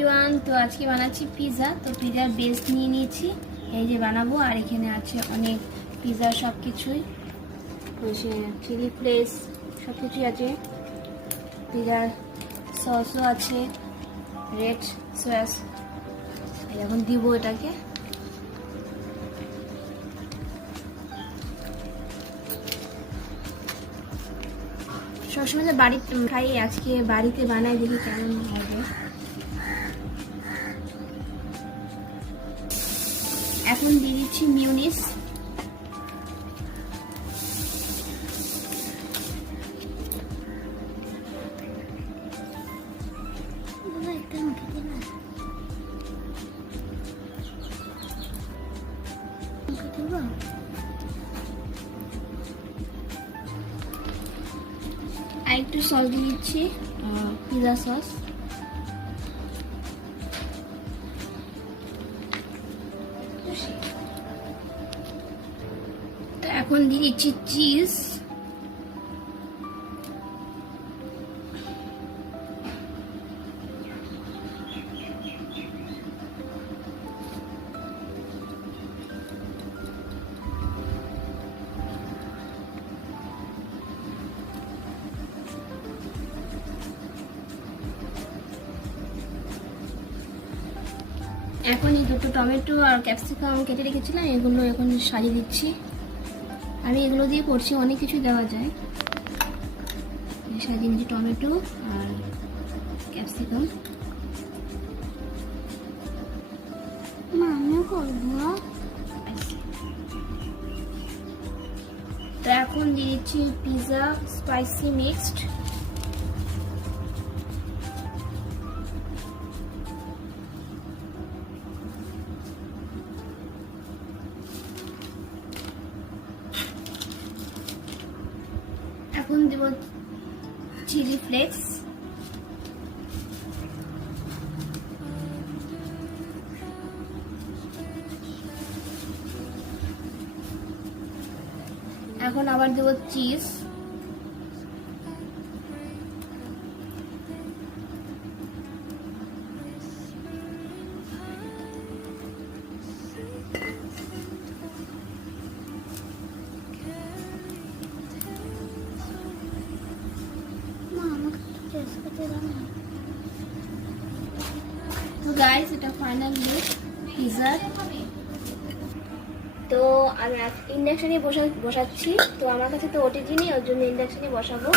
Everyone, তো আজকে বানাচ্ছি পিৎজা। তো পিৎজার বেস নিয়ে নিয়েছি, এই যে বানাবো। আর এখানে আছে অনেক পিৎজার সব কিছুই, চিলি ফ্লেক্স সব কিছুই আছে। পিৎজার সসও আছে, রেড সস। এখন দিব এটাকে। সবসময় যে বাড়িতে খাই, আজকে বাড়িতে বানাই, দেখি কেমন হবে। এখন দিয়ে দিচ্ছি মিউনিস। আর একটু সস দিয়ে দিচ্ছি, পিৎজা সস। তো এখন দিয়ে দিচ্ছি চিজ। এখন এই দুটো টমেটো আর ক্যাপসিকাম কেটে রেখেছিলাম, এগুলো এখন সাজিয়ে দিচ্ছি। আমি এগুলো দিয়ে করছি, অনেক কিছু দেওয়া যায়। সাজিয়ে দিচ্ছি টমেটো আর ক্যাপসিকাম। আমিও করবো। তো এখন দিয়ে দিচ্ছি পিৎজা স্পাইসি মিক্সড। এখন দেব চিলি ফ্লেক্স। এখন আবার দেব চিজ। তো গাইস, এটা ফাইনাল লুক পিৎজার। তো আমি ইন্ডাকশনে বসাচ্ছি। তো আমার কাছে তো ওটিজি নেই, ওর জন্য ইন্ডাকশনে বসাবো।